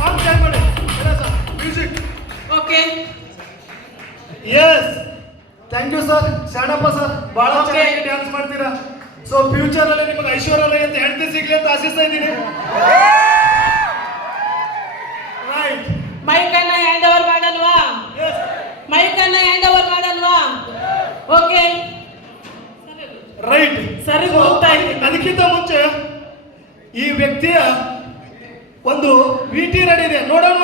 Song change ಮಾಡಿ music. Okay, yes, thank you sir. Shanappa sir, ಬಹಳ ಚೆನ್ನಾಗಿ ಡ್ಯಾನ್ಸ್ ಮಾಡ್ತೀರಾ. ಸೊ ಫ್ಯೂಚರ್ ಅಲ್ಲಿ ನಿಮಗೆ ಐಶ್ವರ್ಯ ರೈ ಅಂತ ಹೆಂಡತಿ ಸಿಗ್ಲಿ ಅಂತ ಆಶಿಸ್ತಾ ಇದ್ದೀನಿ. ರೈಟ್, ಮೈಕ್ ಅನ್ನ ಹ್ಯಾಂಡ್ ಓವರ್ ಮಾಡಲ್ವಾ? ಮೈಕ್ ಅನ್ನ ಹ್ಯಾಂಡ್ ಓವರ್ ಮಾಡಲ್ವಾ? Okay, right. ಸರಿ, ಹೋಗ್ತಾ ಇದ್ದೀನಿ. ಅದಕ್ಕಿಂತ ಮುಂಚೆ ಈ ವ್ಯಕ್ತಿಯ ಒಂದು ವಿಟಿ ರೆಡಿ ಇದೆ, ನೋಡೋಣ.